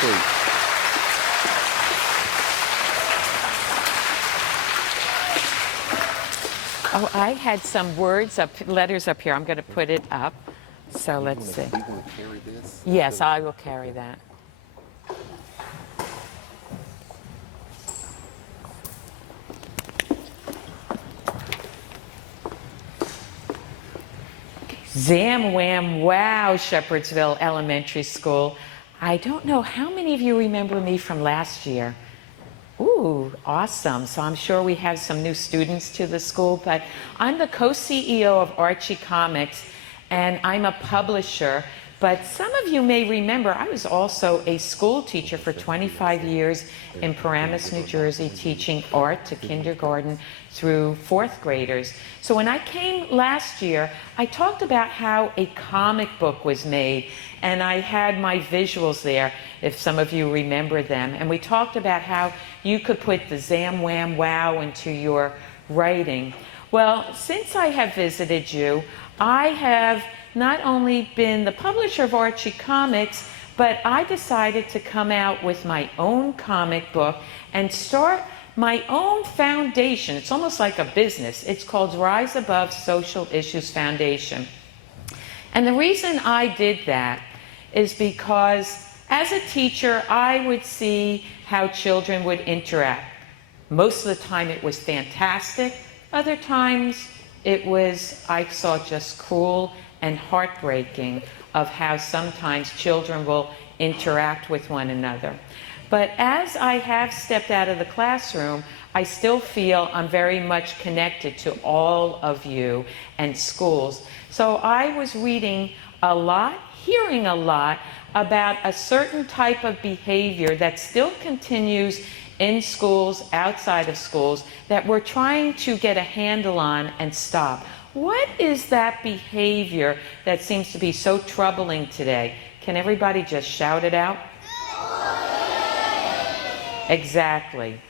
please. Oh, I had some letters up here. I'm going to put it up. So let's see. You want to carry this? Yes, I will carry that. Zam Wham Wow, Shepherdsville Elementary School. I don't know how many of you remember me from last year. Ooh, awesome. So I'm sure we have some new students to the school, but I'm the co-CEO of Archie Comics, and I'm a publisher. But some of you may remember I was also a school teacher for 25 years in Paramus, New Jersey, teaching art to kindergarten through fourth graders. So when I came last year, I talked about how a comic book was made, and I had my visuals there, if some of you remember them. And we talked about how you could put the Zam Wham Wow into your writing. Well, since I have visited you, I have not only been the publisher of Archie Comics, but I decided to come out with my own comic book and start my own foundation. It's almost like a business. It's called Rise Above Social Issues Foundation. And the reason I did that is because as a teacher, I would see how children would interact. Most of the time it was fantastic. Other times I saw just cruel and heartbreaking of how sometimes children will interact with one another. But as I have stepped out of the classroom, I still feel I'm very much connected to all of you and schools. So I was reading a lot, hearing a lot about a certain type of behavior that still continues in schools, outside of schools, that we're trying to get a handle on and stop. What is that behavior that seems to be so troubling today? Can everybody just shout it out? Exactly.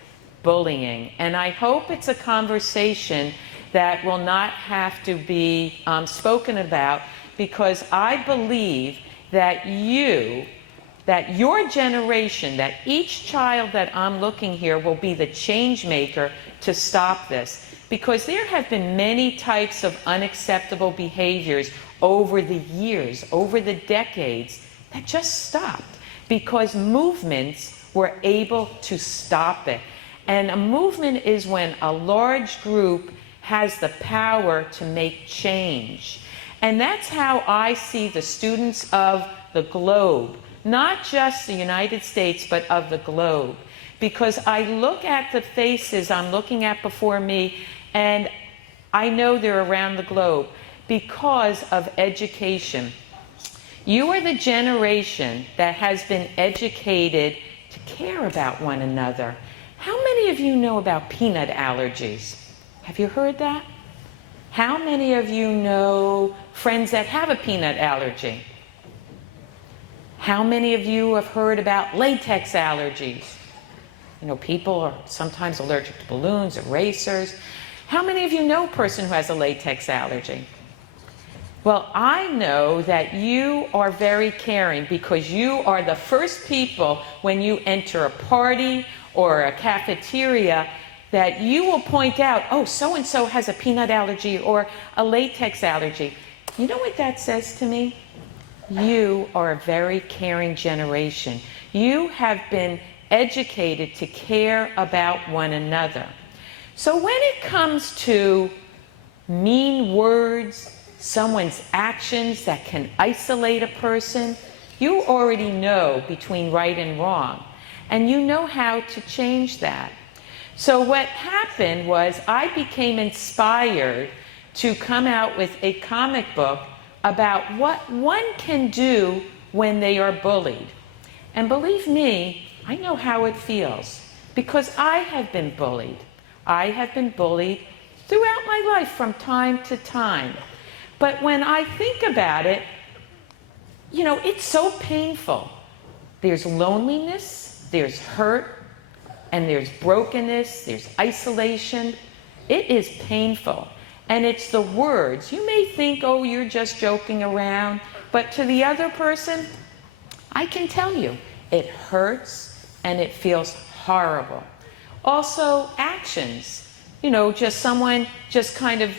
Bullying. And I hope it's a conversation that will not have to be spoken about, because I believe that your generation, that each child that I'm looking here will be the change maker to stop this. Because there have been many types of unacceptable behaviors over the years, over the decades, that just stopped because movements were able to stop it. And a movement is when a large group has the power to make change. And that's how I see the students of the globe, not just the United States, but of the globe. Because I look at the faces I'm looking at before me, and I know they're around the globe because of education. You are the generation that has been educated to care about one another. How many of you know about peanut allergies? Have you heard that? How many of you know friends that have a peanut allergy? How many of you have heard about latex allergies? You know, people are sometimes allergic to balloons, erasers. How many of you know a person who has a latex allergy? Well, I know that you are very caring, because you are the first people when you enter a party or a cafeteria that you will point out, oh, so-and-so has a peanut allergy or a latex allergy. You know what that says to me? You are a very caring generation. You have been educated to care about one another. So when it comes to mean words, someone's actions that can isolate a person, you already know between right and wrong, and you know how to change that. So what happened was I became inspired to come out with a comic book about what one can do when they are bullied. And believe me, I know how it feels, because I have been bullied. I have been bullied throughout my life from time to time. But when I think about it, you know, it's so painful. There's loneliness, there's hurt, and there's brokenness, there's isolation. It is painful. And it's the words. You may think, oh, you're just joking around. But to the other person, I can tell you, It hurts and it feels horrible. Also, actions. You know, just someone just kind of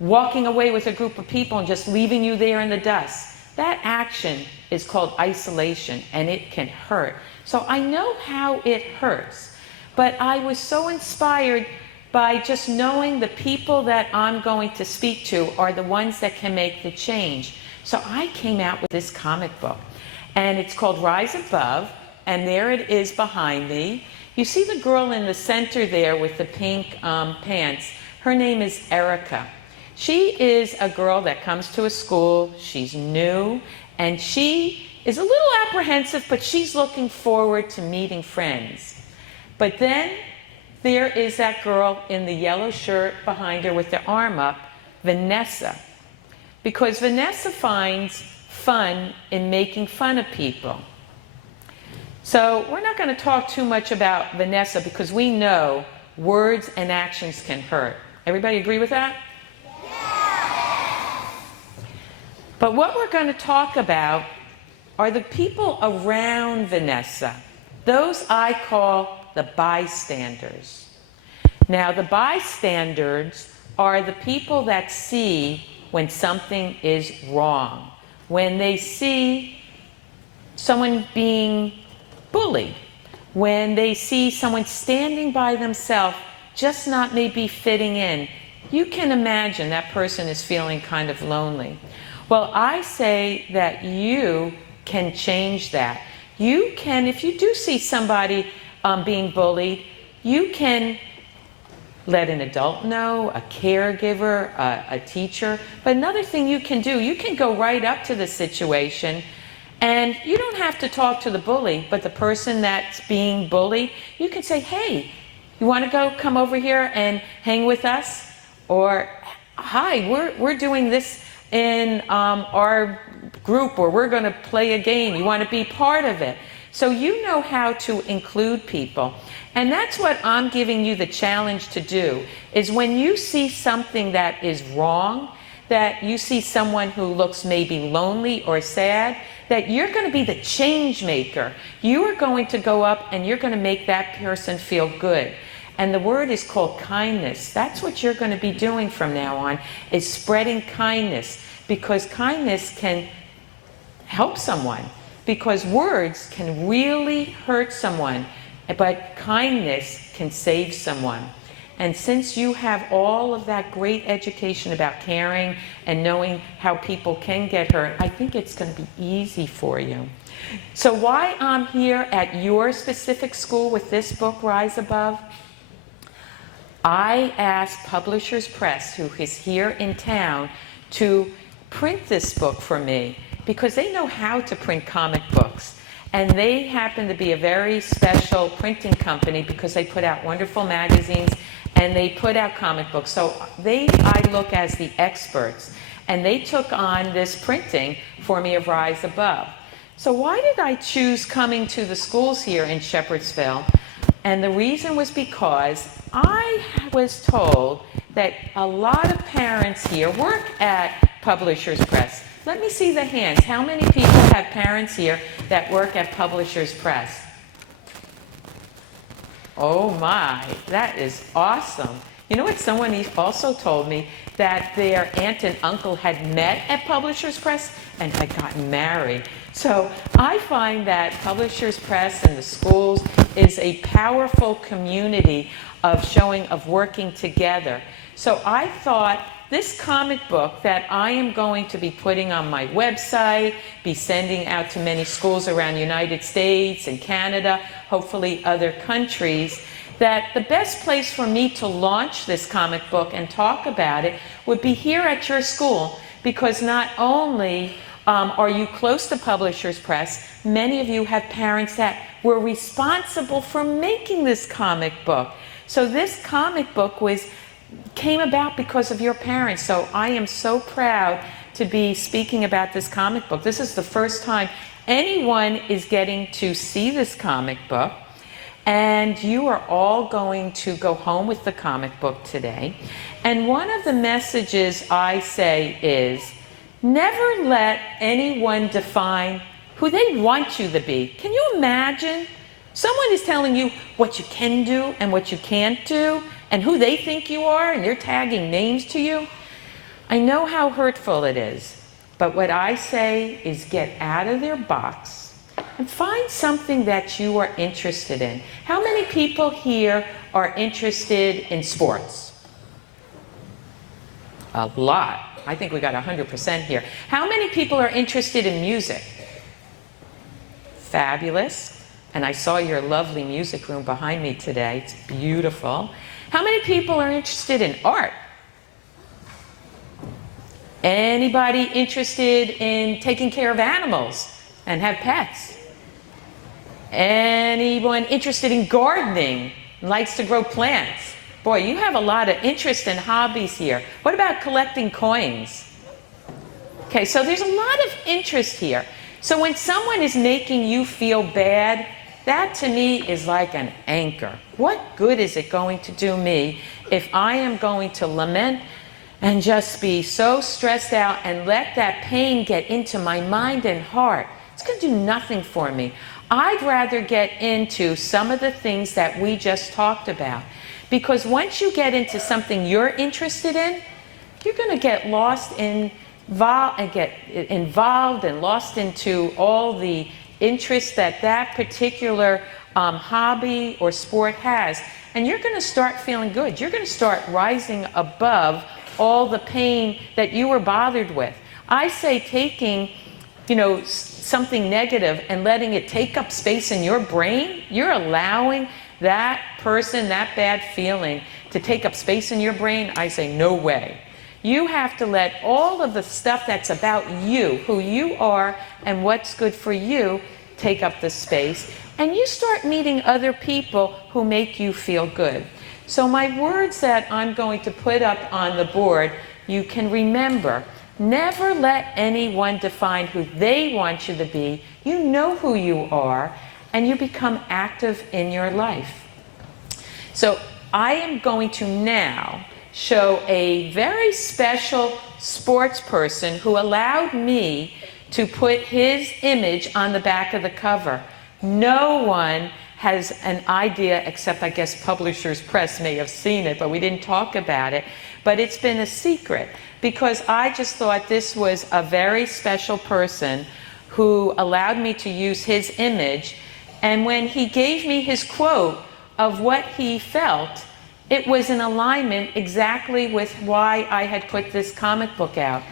walking away with a group of people and just leaving you there in the dust. That action is called isolation, and it can hurt. So I know how it hurts, but I was so inspired by just knowing the people that I'm going to speak to are the ones that can make the change. So I came out with this comic book, and it's called Rise Above, and there it is behind me. You see the girl in the center there with the pink pants. Her name is Erica. She is a girl that comes to a school. She's new, and she is a little apprehensive, but she's looking forward to meeting friends. But then there is that girl in the yellow shirt behind her with the arm up, Vanessa. Because Vanessa finds fun in making fun of people. So we're not going to talk too much about Vanessa because we know words and actions can hurt. Everybody agree with that? But what we're going to talk about are the people around Vanessa. Those I call the bystanders. Now, the bystanders are the people that see when something is wrong. When they see someone being bullied. When they see someone standing by themselves, just not maybe fitting in. You can imagine that person is feeling kind of lonely. Well, I say that you can change that. You can, if you do see somebody being bullied, you can let an adult know, a caregiver, a teacher. But another thing you can do, you can go right up to the situation, and you don't have to talk to the bully, but the person that's being bullied, you can say, hey, you want to come over here and hang with us? Or, hi, we're doing this in our group, or we're going to play a game. You want to be part of it. So you know how to include people. And that's what I'm giving you the challenge to do, is when you see something that is wrong, that you see someone who looks maybe lonely or sad, that you're going to be the change maker. You are going to go up and you're going to make that person feel good. And the word is called kindness. That's what you're going to be doing from now on, is spreading kindness, because kindness can help someone. Because words can really hurt someone, but kindness can save someone. And since you have all of that great education about caring and knowing how people can get hurt, I think it's going to be easy for you. So why I'm here at your specific school with this book, Rise Above, I asked Publishers Press, who is here in town, to print this book for me, because they know how to print comic books. And they happen to be a very special printing company because they put out wonderful magazines and they put out comic books. So I look as the experts. And they took on this printing for me of Rise Above. So why did I choose coming to the schools here in Shepherdsville? And the reason was because I was told that a lot of parents here work at Publishers Press. Let me see the hands. How many people have parents here that work at Publishers Press? Oh my, that is awesome. You know what, someone also told me that their aunt and uncle had met at Publishers Press and had gotten married. So I find that Publishers Press and the schools is a powerful community of working together. So I thought this comic book that I am going to be putting on my website, be sending out to many schools around the United States and Canada, hopefully other countries, that the best place for me to launch this comic book and talk about it would be here at your school, because not only are you close to Publishers Press, many of you have parents that were responsible for making this comic book. So this comic book came about because of your parents. So I am so proud to be speaking about this comic book. This is the first time anyone is getting to see this comic book. And you are all going to go home with the comic book today. And one of the messages I say is, never let anyone define who they want you to be. Can you imagine? Someone is telling you what you can do and what you can't do and who they think you are, and they're tagging names to you. I know how hurtful it is, but what I say is get out of their box and find something that you are interested in. How many people here are interested in sports? A lot. I think we got 100% here. How many people are interested in music? Fabulous. And I saw your lovely music room behind me today. It's beautiful. How many people are interested in art? Anybody interested in taking care of animals and have pets? Anyone interested in gardening and likes to grow plants? Boy, you have a lot of interest and hobbies here. What about collecting coins? Okay, so there's a lot of interest here. So when someone is making you feel bad, that to me is like an anchor. What good is it going to do me if I am going to lament and just be so stressed out and let that pain get into my mind and heart? It's going to do nothing for me. I'd rather get into some of the things that we just talked about. Because once you get into something you're interested in, you're going to get lost in get involved and lost into all the interests that that particular hobby or sport has. And you're going to start feeling good. You're going to start rising above all the pain that you were bothered with. I say taking, something negative and letting it take up space in your brain, you're allowing that person, that bad feeling to take up space in your brain. I say, no way. You have to let all of the stuff that's about you, who you are, and what's good for you, take up the space. And you start meeting other people who make you feel good. So my words that I'm going to put up on the board, you can remember. Never let anyone define who they want you to be. You know who you are, and you become active in your life. So I am going to now show a very special sports person who allowed me to put his image on the back of the cover. No one has an idea, except I guess Publishers Press may have seen it, but we didn't talk about it. But it's been a secret because I just thought this was a very special person who allowed me to use his image. And when he gave me his quote of what he felt, it was in alignment exactly with why I had put this comic book out,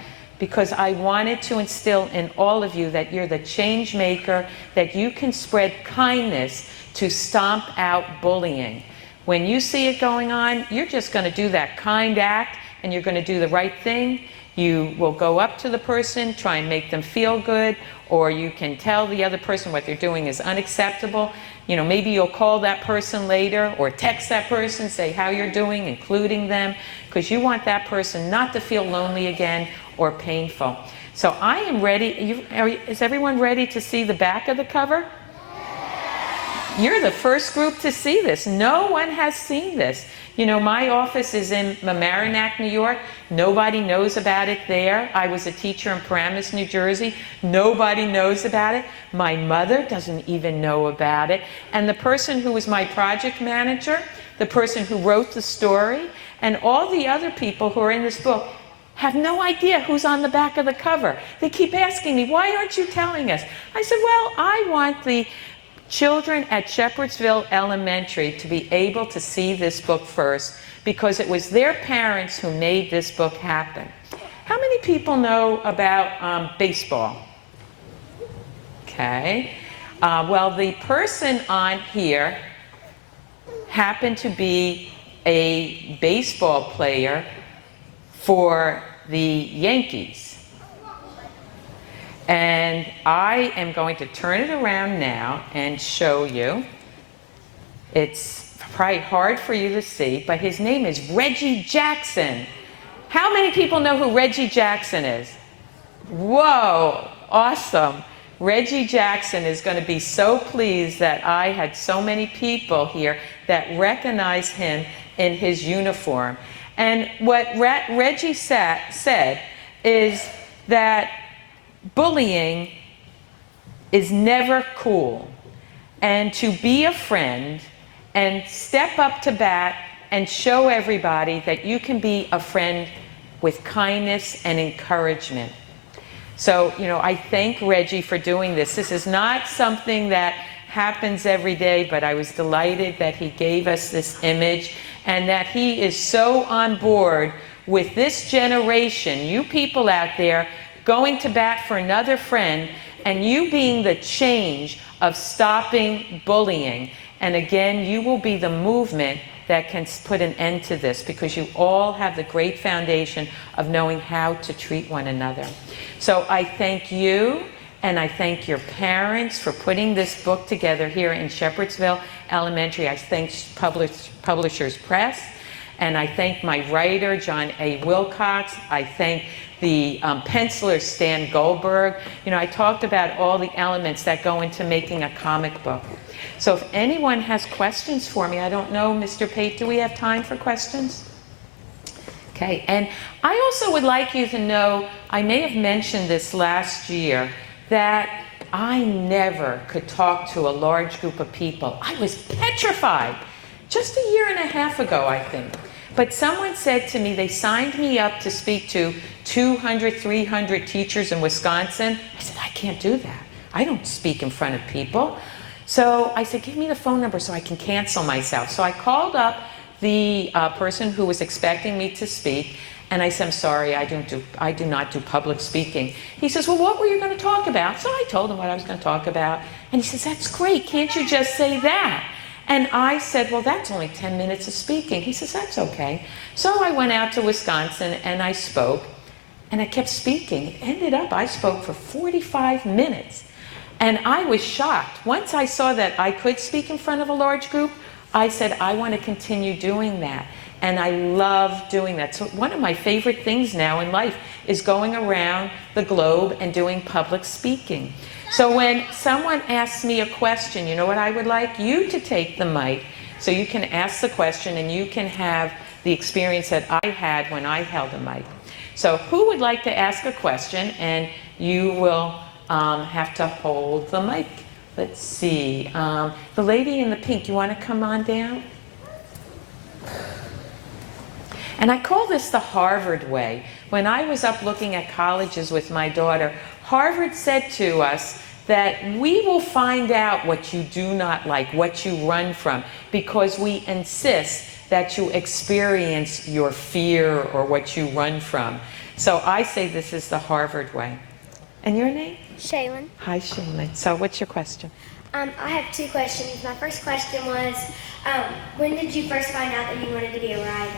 because I wanted to instill in all of you that you're the change maker, that you can spread kindness to stomp out bullying. When you see it going on, you're just going to do that kind act and you're going to do the right thing. You will go up to the person, try and make them feel good, or you can tell the other person what they're doing is unacceptable. Maybe you'll call that person later or text that person, say how you're doing, including them, because you want that person not to feel lonely again or painful. So I am ready. Is everyone ready to see the back of the cover? You're the first group to see this. No one has seen this. My office is in Mamaroneck, New York. Nobody knows about it there. I was a teacher in Paramus, New Jersey. Nobody knows about it. My mother doesn't even know about it. And the person who was my project manager, the person who wrote the story, and all the other people who are in this book have no idea who's on the back of the cover. They keep asking me, why aren't you telling us? I said, well, I want the children at Shepherdsville Elementary to be able to see this book first, because it was their parents who made this book happen. How many people know about baseball? Okay. Well, the person on here happened to be a baseball player for the Yankees. And I am going to turn it around now and show you. It's probably hard for you to see, but his name is Reggie Jackson. How many people know who Reggie Jackson is? Whoa, awesome. Reggie Jackson is going to be so pleased that I had so many people here that recognize him in his uniform. And what Reggie said is that bullying is never cool. And to be a friend and step up to bat and show everybody that you can be a friend with kindness and encouragement. So, I thank Reggie for doing this. This is not something that happens every day, but I was delighted that he gave us this image and that he is so on board with this generation, you people out there, going to bat for another friend, and you being the change of stopping bullying. And again, you will be the movement that can put an end to this, because you all have the great foundation of knowing how to treat one another. So I thank you, and I thank your parents for putting this book together here in Shepherdsville Elementary. I thank Publishers Press, and I thank my writer, John A. Wilcox. I thank the penciler, Stan Goldberg. I talked about all the elements that go into making a comic book. So if anyone has questions for me, I don't know, Mr. Pate, do we have time for questions? Okay, and I also would like you to know, I may have mentioned this last year, that I never could talk to a large group of people. I was petrified just a year and a half ago, I think. But someone said to me, they signed me up to speak to 200, 300 teachers in Wisconsin. I said, I can't do that. I don't speak in front of people. So I said, give me the phone number so I can cancel myself. So I called up the person who was expecting me to speak, and I said, I'm sorry, I do not do public speaking. He says, well, what were you going to talk about? So I told him what I was going to talk about. And he says, that's great. Can't you just say that? And I said, well, that's only 10 minutes of speaking. He says, that's okay. So I went out to Wisconsin and I spoke, and I kept speaking. It ended up, I spoke for 45 minutes. And I was shocked. Once I saw that I could speak in front of a large group, I said, I want to continue doing that. And I love doing that. So one of my favorite things now in life is going around the globe and doing public speaking. So when someone asks me a question, you know what I would like? You to take the mic so you can ask the question and you can have the experience that I had when I held a mic. So who would like to ask a question? And you will have to hold the mic. Let's see. The lady in the pink, you want to come on down? And I call this the Harvard way. When I was up looking at colleges with my daughter, Harvard said to us that we will find out what you do not like, what you run from, because we insist that you experience your fear or what you run from. So I say this is the Harvard way. And your name? Shaylin. Hi, Shaylin. So what's your question? I have two questions. My first question was, when did you first find out that you wanted to be a writer?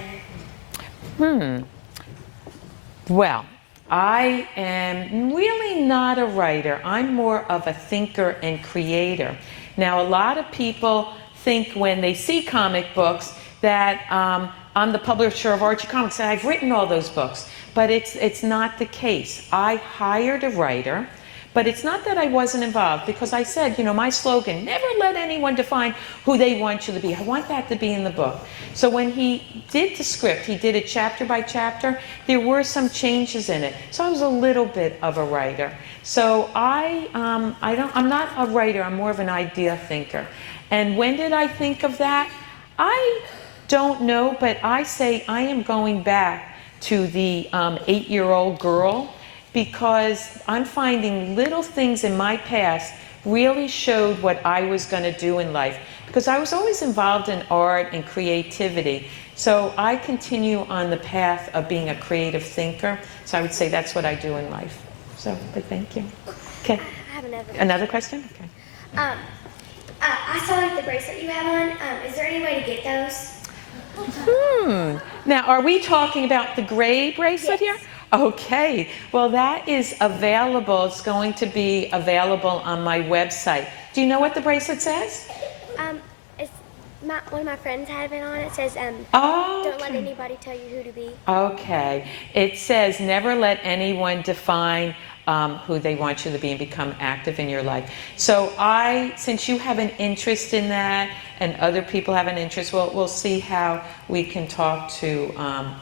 Well, I am really not a writer. I'm more of a thinker and creator. Now, a lot of people think when they see comic books that I'm the publisher of Archie Comics, and I've written all those books. But it's not the case. I hired a writer, but it's not that I wasn't involved, because I said, my slogan, never let anyone define who they want you to be. I want that to be in the book. So when he did the script, he did it chapter by chapter, there were some changes in it. So I was a little bit of a writer. So I'm not a writer, I'm more of an idea thinker. And when did I think of that? I don't know, but I say I am going back to the 8-year-old girl, because I'm finding little things in my past really showed what I was going to do in life, because I was always involved in art and creativity. So I continue on the path of being a creative thinker. So I would say that's what I do in life. So, but thank you. Okay. I have Another question? Okay. I saw the bracelet you have on. Is there any way to get those? Now, are we talking about the gray bracelet Yes. here? Okay. Well, that is available. It's going to be available on my website. Do you know what the bracelet says? One of my friends had it on. It says, Oh. don't let anybody tell you who to be. Okay. It says, never let anyone define who they want you to be and become active in your life. So since you have an interest in that and other people have an interest, we'll see how we can talk to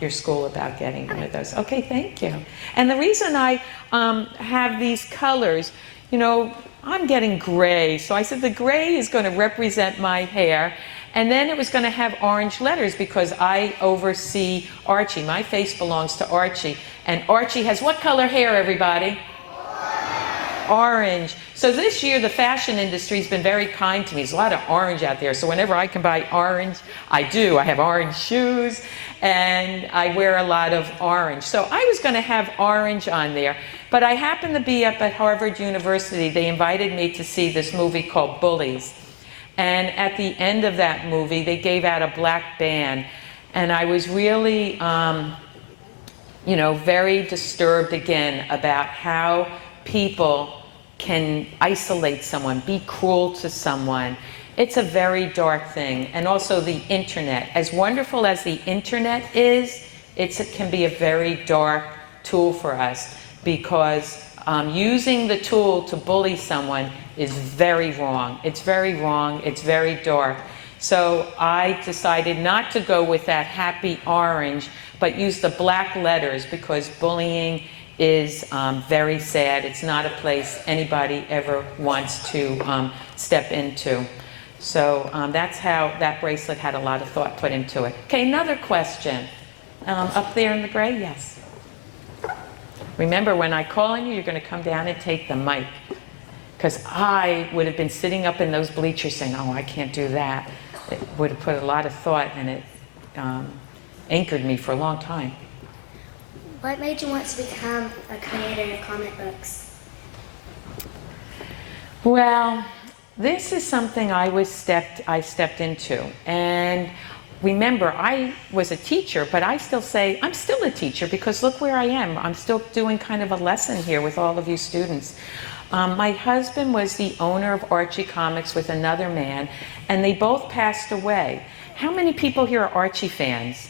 your school about getting one of those. Okay, thank you. And the reason I have these colors, I'm getting gray. So I said the gray is going to represent my hair. And then it was going to have orange letters because I oversee Archie. My face belongs to Archie. And Archie has what color hair, everybody? Orange. So this year the fashion industry's been very kind to me. There's a lot of orange out there. So whenever I can buy orange, I do. I have orange shoes and I wear a lot of orange. So I was going to have orange on there. But I happened to be up at Harvard University. They invited me to see this movie called Bullies. And at the end of that movie, they gave out a black band. And I was really, you know, very disturbed again about how people can isolate someone, be cruel to someone. It's a very dark thing. And also the internet. As wonderful as the internet is, it can be a very dark tool for us because using the tool to bully someone is very wrong. It's very wrong. It's very dark. So I decided not to go with that happy orange, but use the black letters because bullying is very sad. It's not a place anybody ever wants to step into. So that's how that bracelet had a lot of thought put into it. Okay, another question. Up there in the gray, yes. Remember, when I call on you, you're going to come down and take the mic. Because I would have been sitting up in those bleachers saying, oh, I can't do that. It would have put a lot of thought, and it anchored me for a long time. What made you want to become a creator of comic books? Well, this is something I stepped into. And remember, I was a teacher, but I still say I'm still a teacher because look where I am. I'm still doing kind of a lesson here with all of you students. My husband was the owner of Archie Comics with another man, and they both passed away. How many people here are Archie fans?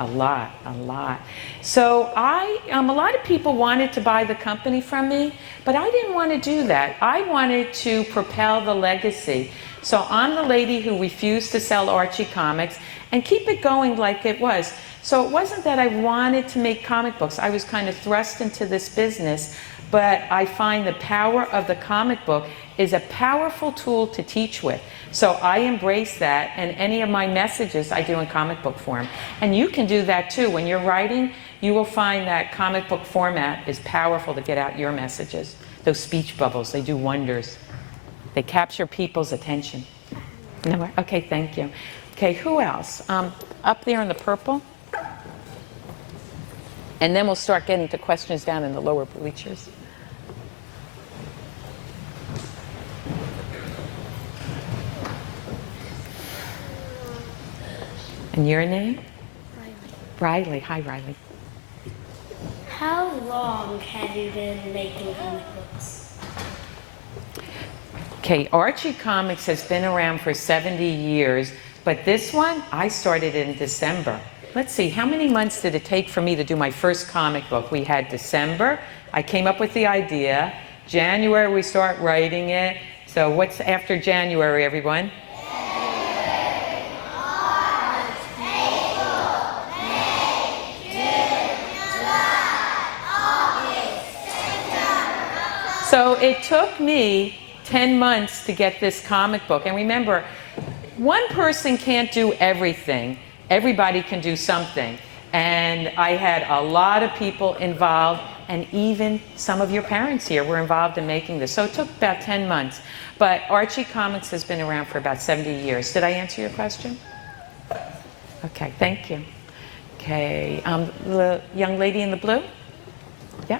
A lot, a lot. So a lot of people wanted to buy the company from me, but I didn't want to do that. I wanted to propel the legacy. So I'm the lady who refused to sell Archie Comics and keep it going like it was. So it wasn't that I wanted to make comic books. I was kind of thrust into this business, but I find the power of the comic book is a powerful tool to teach with. So I embrace that, and any of my messages I do in comic book form. And you can do that too. When you're writing, you will find that comic book format is powerful to get out your messages. Those speech bubbles, they do wonders. They capture people's attention. No, okay, thank you. Okay, who else? Up there in the purple. And then we'll start getting to questions down in the lower bleachers. And your name? Riley. Riley. Hi, Riley. How long have you been making comic books? Okay, Archie Comics has been around for 70 years, but this one, I started in December. Let's see, how many months did it take for me to do my first comic book? We had December, I came up with the idea. January, we start writing it. So what's after January, everyone? So it took me 10 months to get this comic book. And remember, one person can't do everything. Everybody can do something. And I had a lot of people involved, and even some of your parents here were involved in making this. So it took about 10 months. But Archie Comics has been around for about 70 years. Did I answer your question? Okay, thank you. Okay, the young lady in the blue? Yeah.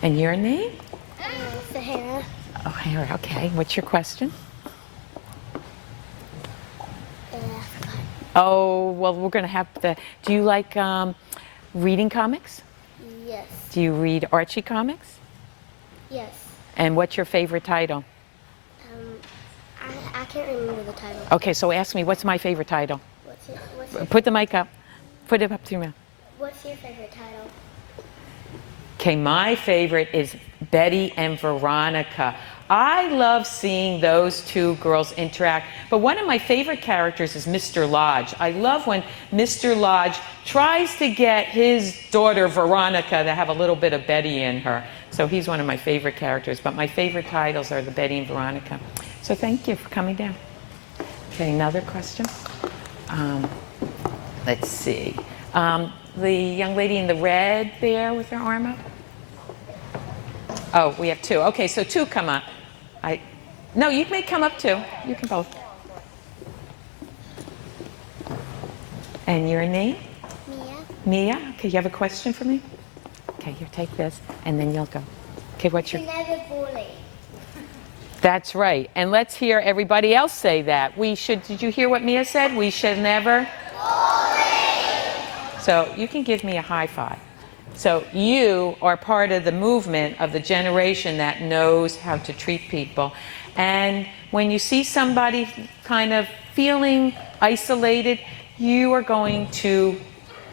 And your name? Sahara. Oh, Hera, okay. What's your question? Oh, well, we're going to have to... Do you like reading comics? Yes. Do you read Archie comics? Yes. And what's your favorite title? I can't remember the title. Okay, so ask me, what's my favorite title? Put the mic up. Put it up to your mouth. What's your favorite title? Okay, my favorite is Betty and Veronica. I love seeing those two girls interact. But one of my favorite characters is Mr. Lodge. I love when Mr. Lodge tries to get his daughter Veronica to have a little bit of Betty in her. So he's one of my favorite characters. But my favorite titles are the Betty and Veronica. So thank you for coming down. Okay, another question. Let's see. The young lady in the red there with her arm up. Oh, we have two. Okay, so two come up. No, you may come up too. You can both. And your name? Mia. Mia? Okay, you have a question for me? Okay, here, take this, and then you'll go. Okay, what's your... Never bully. That's right. And let's hear everybody else say that. We should... Did you hear what Mia said? We should never... bully. So you can give me a high five. So you are part of the movement of the generation that knows how to treat people. And when you see somebody kind of feeling isolated, you are going to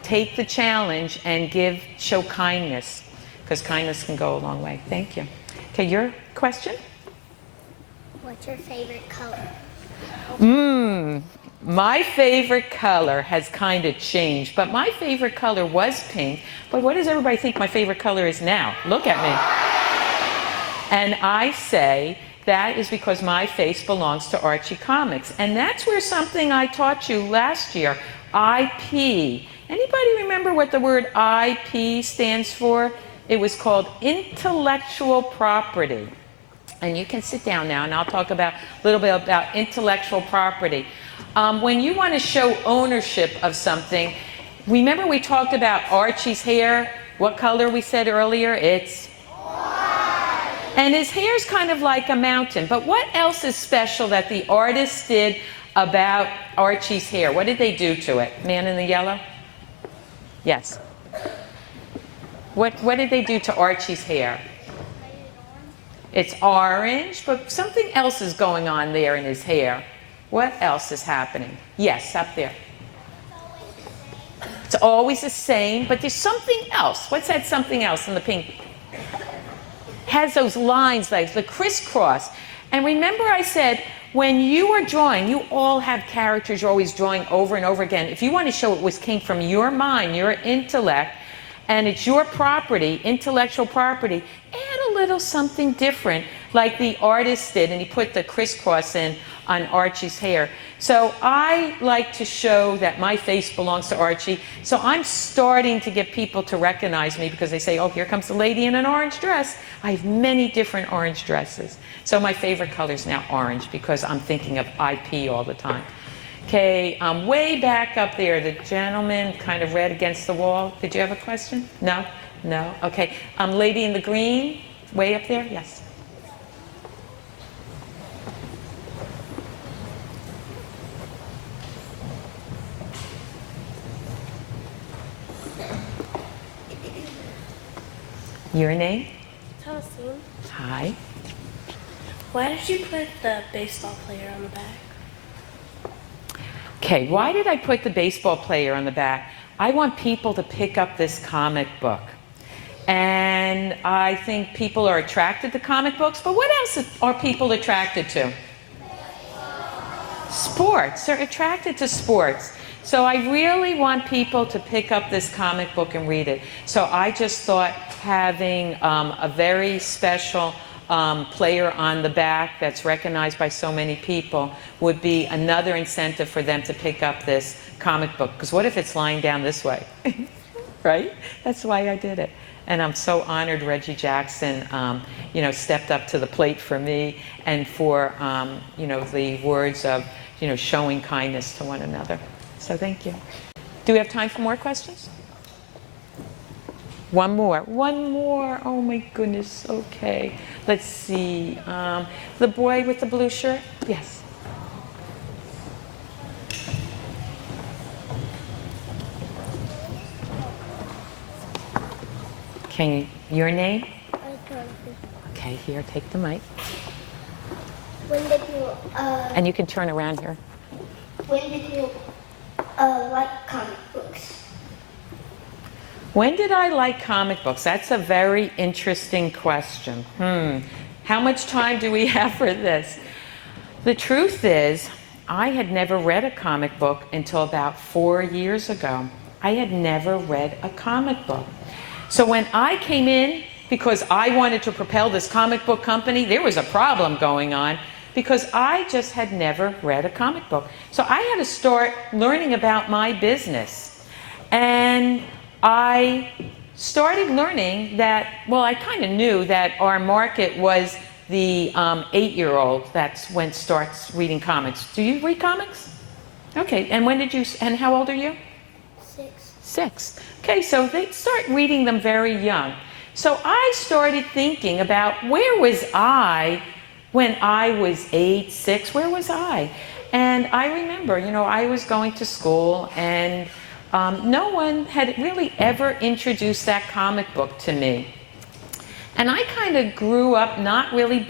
take the challenge and show kindness, because kindness can go a long way. Thank you. Okay, your question? What's your favorite color? My favorite color has kind of changed, but my favorite color was pink. But what does everybody think my favorite color is now? Look at me. And I say that is because my face belongs to Archie Comics. And that's where something I taught you last year, IP. Anybody remember what the word IP stands for? It was called intellectual property. And you can sit down now and I'll talk a little bit about intellectual property. When you want to show ownership of something, remember we talked about Archie's hair? What color we said earlier? It's orange. And his hair's kind of like a mountain. But what else is special that the artist did about Archie's hair? What did they do to it? Man in the yellow? Yes. What did they do to Archie's hair? It's orange, but something else is going on there in his hair. What else is happening? Yes, up there. It's always the same, but there's something else. What's that something else in the pink? Has those lines, like the crisscross. And remember I said, when you are drawing, you all have characters you're always drawing over and over again. If you want to show it came from your mind, your intellect, and it's your property, intellectual property, add a little something different, like the artist did, and he put the crisscross in on Archie's hair. So I like to show that my face belongs to Archie. So I'm starting to get people to recognize me because they say, oh, here comes the lady in an orange dress. I have many different orange dresses. So my favorite color is now orange because I'm thinking of IP all the time. Okay, way back up there, the gentleman kind of red against the wall. Did you have a question? No? No? Okay. Lady in the green, way up there? Yes. Your name? Thomasine. Hi. Why did you put the baseball player on the back? Okay, why did I put the baseball player on the back? I want people to pick up this comic book. And I think people are attracted to comic books, but what else are people attracted to? Sports. They're attracted to sports. So I really want people to pick up this comic book and read it. So I just thought having a very special player on the back that's recognized by so many people would be another incentive for them to pick up this comic book. Because what if it's lying down this way? Right? That's why I did it. And I'm so honored Reggie Jackson, stepped up to the plate for me and for, the words of, showing kindness to one another. So thank you. Do we have time for more questions? One more. Oh my goodness. Okay. Let's see. The boy with the blue shirt? Yes. Your name? Okay, here, take the mic. When did you, And you can turn around here. when did you like comic books? When did I like comic books? That's a very interesting question. How much time do we have for this? The truth is, I had never read a comic book until about 4 years ago. I had never read a comic book. So when I came in, because I wanted to propel this comic book company, there was a problem going on because I just had never read a comic book. So I had to start learning about my business. And I started learning that, well, I kind of knew that our market was the 8-year-old that's when starts reading comics. Do you read comics? Okay, and when did you, and how old are you? 6. 6. Okay, so they start reading them very young. So I started thinking about where was I when I was 8, 6, where was I? And I remember, you know, I was going to school and no one had really ever introduced that comic book to me. And I kind of grew up not really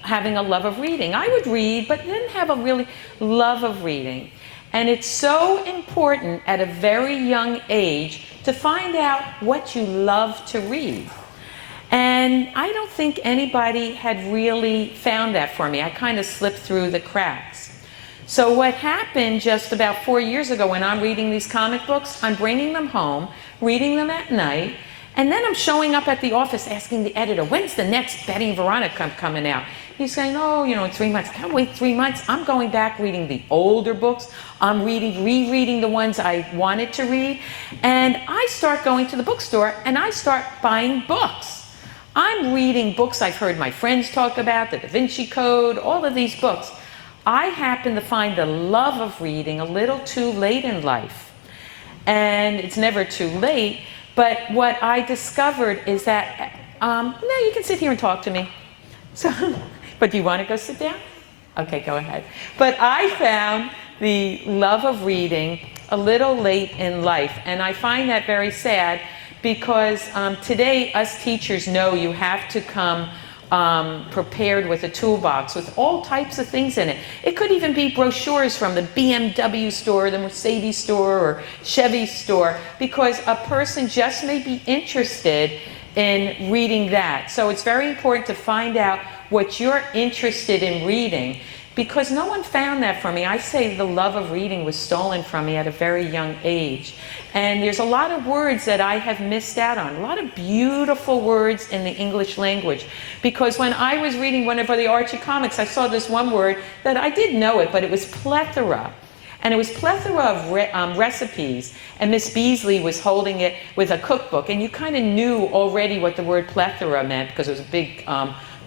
having a love of reading. I would read, but didn't have a really love of reading. And it's so important at a very young age to find out what you love to read. And I don't think anybody had really found that for me. I kind of slipped through the cracks. So what happened just about 4 years ago when I'm reading these comic books, I'm bringing them home, reading them at night, and then I'm showing up at the office asking the editor, when's the next Betty and Veronica coming out? He's saying, oh, you know, in 3 months. I can't wait 3 months. I'm going back reading the older books. I'm rereading the ones I wanted to read. And I start going to the bookstore and I start buying books. I'm reading books I've heard my friends talk about, the Da Vinci Code, all of these books. I happen to find the love of reading a little too late in life. And it's never too late. But what I discovered is that, no, you can sit here and talk to me. So, but do you want to go sit down? Okay, go ahead. But I found the love of reading a little late in life. And I find that very sad because today us teachers know you have to come prepared with a toolbox with all types of things in it. It could even be brochures from the BMW store, the Mercedes store, or Chevy store, because a person just may be interested in reading that. So it's very important to find out what you're interested in reading, because no one found that for me. I say the love of reading was stolen from me at a very young age. And there's a lot of words that I have missed out on, a lot of beautiful words in the English language. Because when I was reading one of the Archie comics, I saw this one word that I did know it, but it was plethora. And it was plethora of recipes. And Miss Beasley was holding it with a cookbook. And you kind of knew already what the word plethora meant because it was a big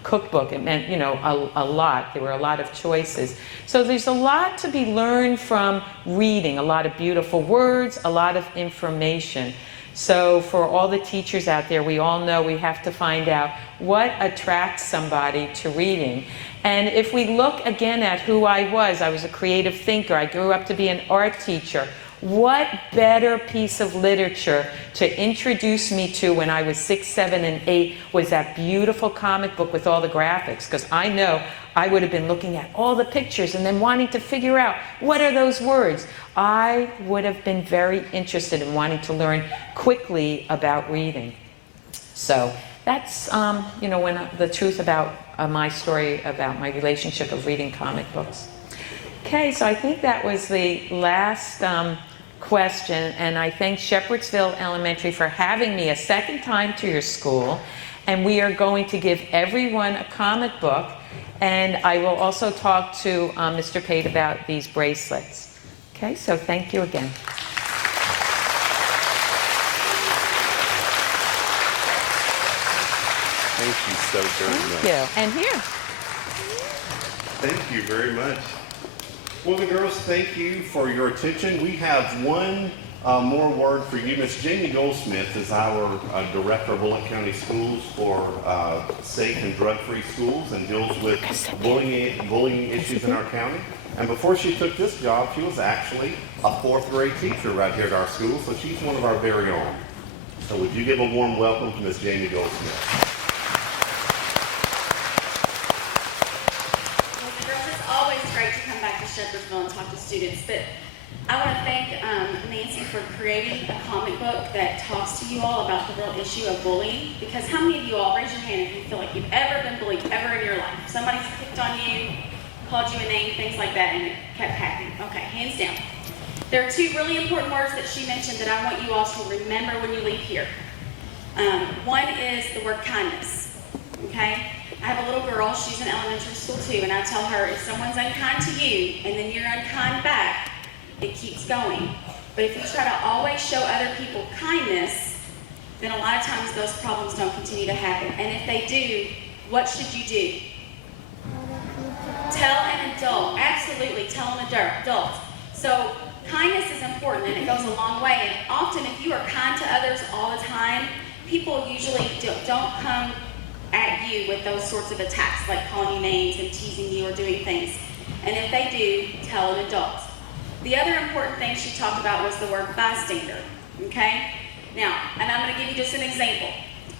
cookbook. It meant, you know, a lot. There were a lot of choices. So there's a lot to be learned from reading, a lot of beautiful words, a lot of information. So for all the teachers out there, we all know we have to find out what attracts somebody to reading. And if we look again at who I was a creative thinker. I grew up to be an art teacher. What better piece of literature to introduce me to when I was 6, 7, and 8 was that beautiful comic book with all the graphics, because I know I would have been looking at all the pictures and then wanting to figure out what are those words. I would have been very interested in wanting to learn quickly about reading. So that's you know, the truth about my story about my relationship of reading comic books. Okay, so I think that was the last question, and I thank Shepherdsville Elementary for having me a second time to your school. And we are going to give everyone a comic book, and I will also talk to Mr. Pate about these bracelets. Okay, so thank you again. Thank you so very much. Thank you. And here. Thank you very much. Well, the girls, thank you for your attention. We have one more word for you. Miss Jamie Goldsmith is our Director of Bullitt County Schools for safe and drug-free schools and deals with bullying issues in our county. And before she took this job, she was actually a 4th grade teacher right here at our school, so she's one of our very own. So would you give a warm welcome to Miss Jamie Goldsmith? Well, girls, it's always great to come back to Shepherdsville and talk to students, but I want to thank Nancy for creating a comic book that talks to you all about the real issue of bullying. Because how many of you all, raise your hand if you feel like you've ever been bullied ever in your life? Somebody's picked on you, called you a name, things like that, and it kept happening. Okay, hands down. There are two really important words that she mentioned that I want you all to remember when you leave here. One is the word kindness, okay? I have a little girl, she's in elementary school too, and I tell her, if someone's unkind to you and then you're unkind back, it keeps going. But if you try to always show other people kindness, then a lot of times those problems don't continue to happen. And if they do, what should you do? Tell an adult, absolutely, tell an adult. So kindness is important and it goes a long way. And often if you are kind to others all the time, people usually don't come at you with those sorts of attacks, like calling you names and teasing you or doing things. And if they do, tell an adult. The other important thing she talked about was the word bystander, okay? Now, and I'm going to give you just an example.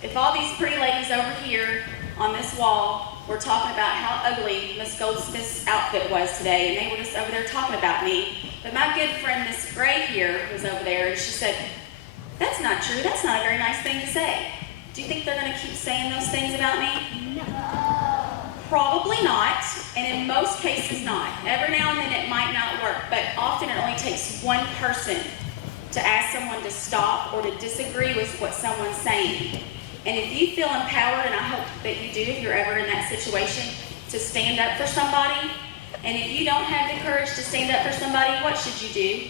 If all these pretty ladies over here on this wall were talking about how ugly Miss Goldsmith's outfit was today, and they were just over there talking about me, but my good friend Miss Gray here was over there, and she said, "That's not true. That's not a very nice thing to say." Do you think they're going to keep saying those things about me? No. Probably not, and in most cases not. Every now and then it might not work, but often it only takes one person to ask someone to stop or to disagree with what someone's saying. And if you feel empowered, and I hope that you do if you're ever in that situation, to stand up for somebody, and if you don't have the courage to stand up for somebody, what should you do?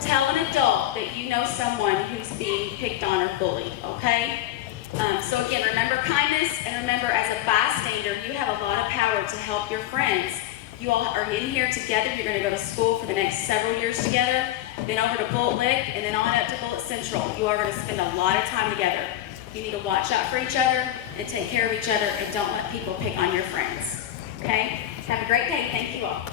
Tell an adult that you know someone who's being picked on or bullied, okay? So again, remember kindness, and remember as a bystander, you have a lot of power to help your friends. You all are in here together. You're going to go to school for the next several years together, then over to Bullitt Lick, and then on up to Bullitt Central. You are going to spend a lot of time together. You need to watch out for each other and take care of each other, and don't let people pick on your friends, okay? Have a great day. Thank you all.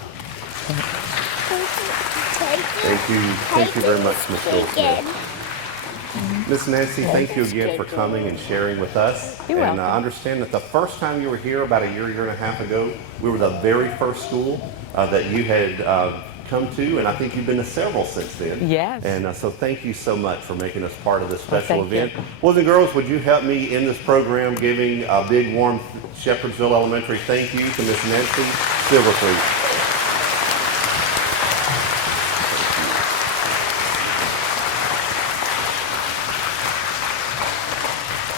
Thank you very much, Ms. Goldsmith. Miss Nancy, thank you again for coming and sharing with us. You're welcome. And I understand that the first time you were here, about a year and a half ago, we were the very first school that you had come to, and I think you've been to several since then. Yes. And so thank you so much for making us part of this Well, special thank event. you. Boys and girls, would you help me in this program giving a big, warm Shepherdsville Elementary thank you to Miss Nancy Silverfleet.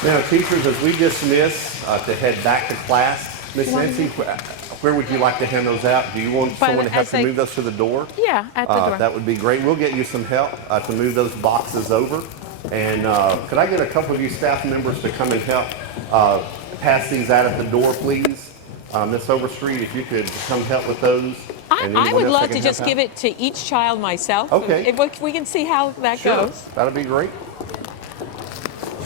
Now, teachers, as we dismiss to head back to class, Miss Nancy, where would you like to hand those out? Do you want someone to help you move those to the door? Yeah, at the door. That would be great. We'll get you some help to move those boxes over. And could I get a couple of you staff members to come and help pass these out at the door, please? Miss Overstreet, if you could come help with those. I would love to just give it to each child myself. Okay. If we can see how that goes. That'd be great.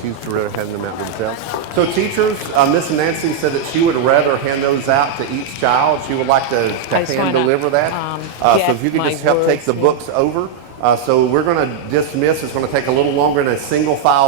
Choose to rather hand them out themselves. So teachers, Miss Nancy said that she would rather hand those out to each child. She would like to hand deliver that. So if you could just help take the books over. So we're going to dismiss. It's going to take a little longer than a single file.